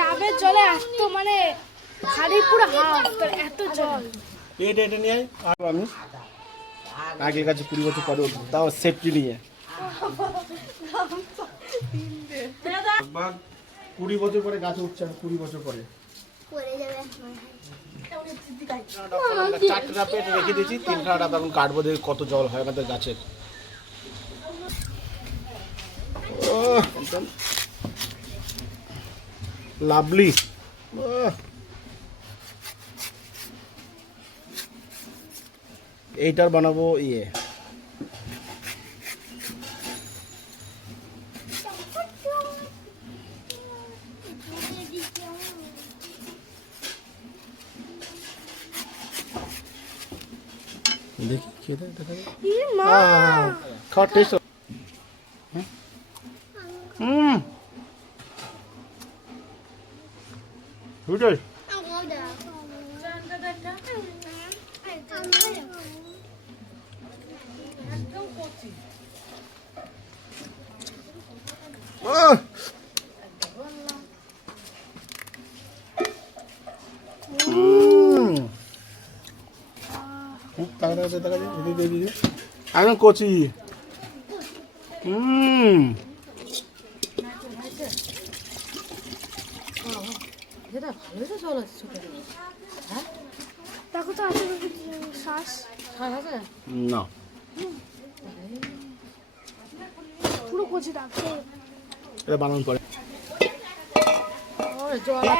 ডাবের জলে এত মানে খালি পুরো হাফ তোর এত জল। এটা নিয়ে আর আমি আগের কাছে 20 বছর পরে তাও সেফটি নিয়ে 20 বছর পরে গাছ উঠছে 20 বছর পরে চারটা ডাব রেখে দিয়েছি, 3টা ডাব এখন কাটবো, দেখি কত জল হয় আমাদের গাছের। লাভলি। এইটার বানাবো ইয়ে দেখি খেয়ে দেখা যায় খাওয়ার টেস্ট। বুঝলি একদম কচি। দেখো তো আছে শ্বাস না পুরো কচি ডাব এটা বানানো পরে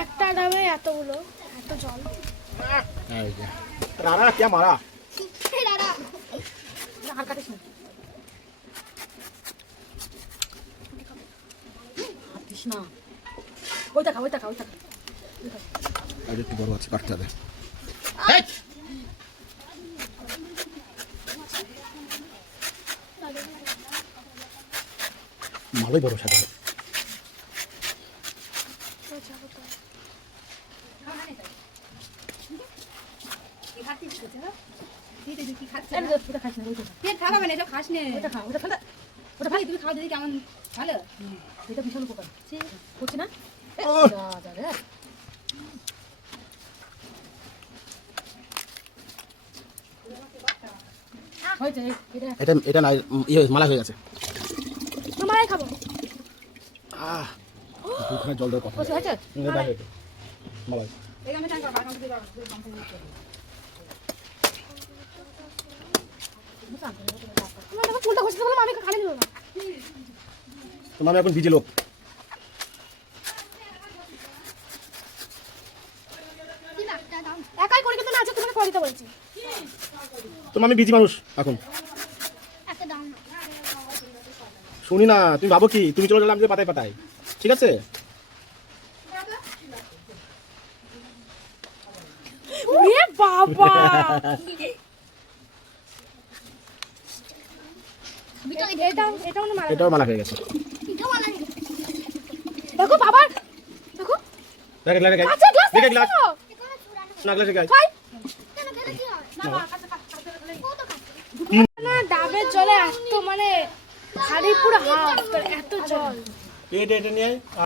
একটা ডাবে এতগুলো এত জল। রানা কে মারা একটু বড় আছে, কাটতে হবে। ভালোই বড় সাদা এটা এটা নাই ইয়ে মালা হয়ে গেছে। মালাই খাবো দুখানে জল দেওয়ার কথা মালাই চুলটা ঘষতে বললাম আমি খালি নিব না। তোমার আমি এখন ভিজে লোক। একাই করে কিন্তু না আছে তোমাকে করে দিতে বলছি। তোমার আমি বিজি মানুষ এখন শুনি না, তুমি ভাবো কি তুমি চলে গেলাম যে পাতায় পাতায়, ঠিক আছে? ওরে বাবা এটাও মালা হয়ে গেছে। দেখো বাবা দেখো লাগে লাগে গাই আচ্ছা গ্লাস দেখে গ্লাস না গ্লাসে গাই না ডাবের জলে এত মানে খালি পুরো হাফ তোর এত জল। এটা নিয়ে